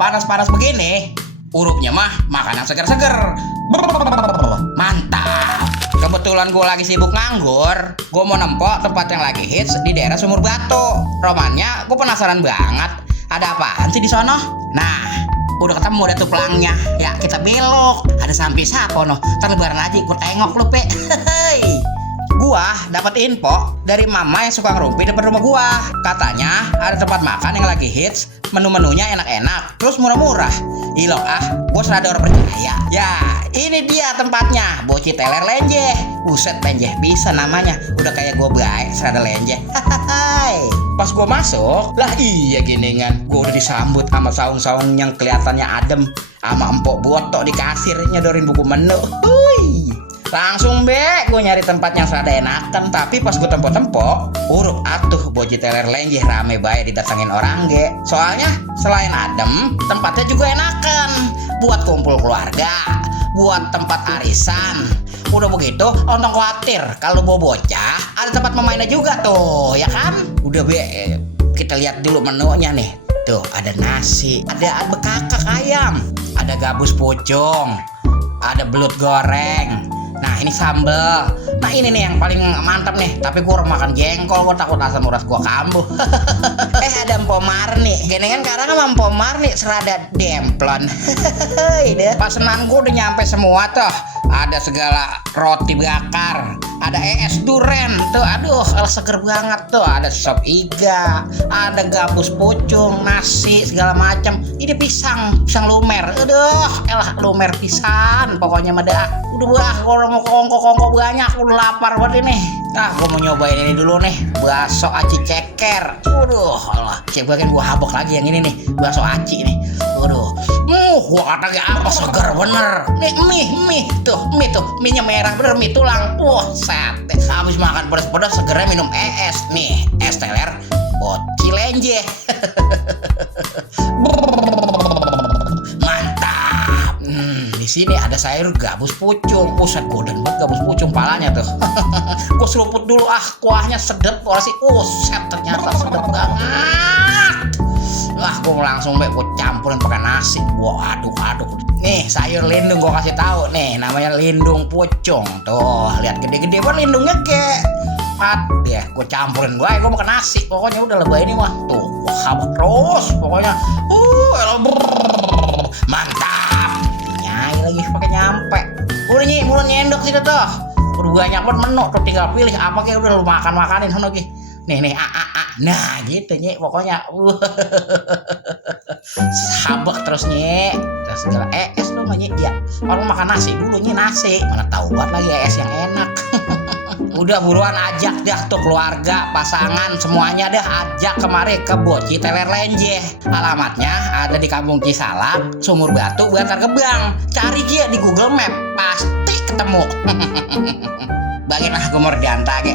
panas-panas begini, urupnya mah makan yang seger-seger. Mantap. Kebetulan gue lagi sibuk nganggur, gue mau nempok tempat yang lagi hits di daerah Sumur Batu. Romannya gue penasaran banget, ada apaan sih di sono? Nah, udah ketemu deh tuh pelangnya. Ya kita belok, ada sampai sapo noh. Ntar lebaran aja gue tengok lu pe. Gua dapat info dari mama yang suka ngerumpi depan rumah gua. Katanya ada tempat makan yang lagi hits, menu-menunya enak-enak, terus murah-murah. Ilok gua serada orang percaya. Ya, ini dia tempatnya, Boci Teler Lenjeh. Buset lenjeh bisa namanya. Udah kayak gua baik serada lenjeh. Pas gua masuk, lah iya geningan. Gua udah disambut sama saung-saung yang kelihatannya adem, sama empok botok di kasir nyodorin buku menu. Langsung gue nyari tempat yang serada enakan. Tapi pas gue tempok-tempok, urup atuh Boci Teler Lenjeh rame bae didatengin orang ge. Soalnya selain adem, tempatnya juga enakan buat kumpul keluarga, buat tempat arisan. Udah begitu, ontong khawatir kalau bawa bocah, ada tempat memainnya juga tuh, ya kan? Udah be, kita lihat dulu menunya nih. Tuh ada nasi, ada bekakak ayam, ada gabus pucung, ada belut goreng. Nah ini sambel. Nah ini nih yang paling mantap nih. Tapi gue makan jengkol, gue takut asam urat gue kambuh. Ada Mpok Marni. Gini kan karena sama Mpok Marni serada demplon. Pesanan gue udah nyampe semua tuh. Ada segala roti bakar, ada es duren tuh, aduh seger banget tuh. Ada sop iga, ada gabus pucung, nasi segala macam. Ini pisang lumer, aduh elah lumer pisan pokoknya mah dah. Udah bah, kalau mau kongko banyak, udah lapar banget ini. Nah, gue mau nyobain ini dulu nih, bakso aci ceker. Waduh, Allah, bagian gue habok lagi yang ini nih, bakso aci nih. Waduh, gua kata apa seger bener. Nih mie tuh, mie-nya merah bener, mie tulang. Wah, set. Habis makan pedas-pedas segernya minum es. Nih, es teler Boci Lenjeh. Mantap. Di sini ada sayur gabus pucung. Buset, godan banget gabus pucung palanya tuh. Gue seruput dulu kuahnya sedep sih. Set, ternyata sedep banget. Wah, gue langsung gue campurin pakai nasi. Wah, aduk. Nih sayur lindung gue kasih tahu nih, namanya lindung pucung. Tuh, lihat gede-gede banget lindungnya kayak. Ya, gue campurin gue makan nasi. Pokoknya udah lebay ini mah. Tuh, habak terus pokoknya. Mantap. Nyai lagi pakai nyampe. Udah mulai nyendok sih tuh. Udah banyak banget menu tuh, tinggal pilih apa kayak udah lu makanin sono lagi. Nih nah gitu Nyek pokoknya. Sabak terus Nyek. Terus segala es lu mah Nyek. Ya orang makan nasi dulu Nyek, nasi mana tahu buat lagi es yang enak. Udah buruan ajak dah tuh keluarga, pasangan semuanya dah ajak kemari ke Boci Teler Lenjeh. Alamatnya ada di Kampung Cisalak, Sumur Batu, Bantar Gebang. Cari dia di Google Map pasti ketemu. Bagian gue mau diantar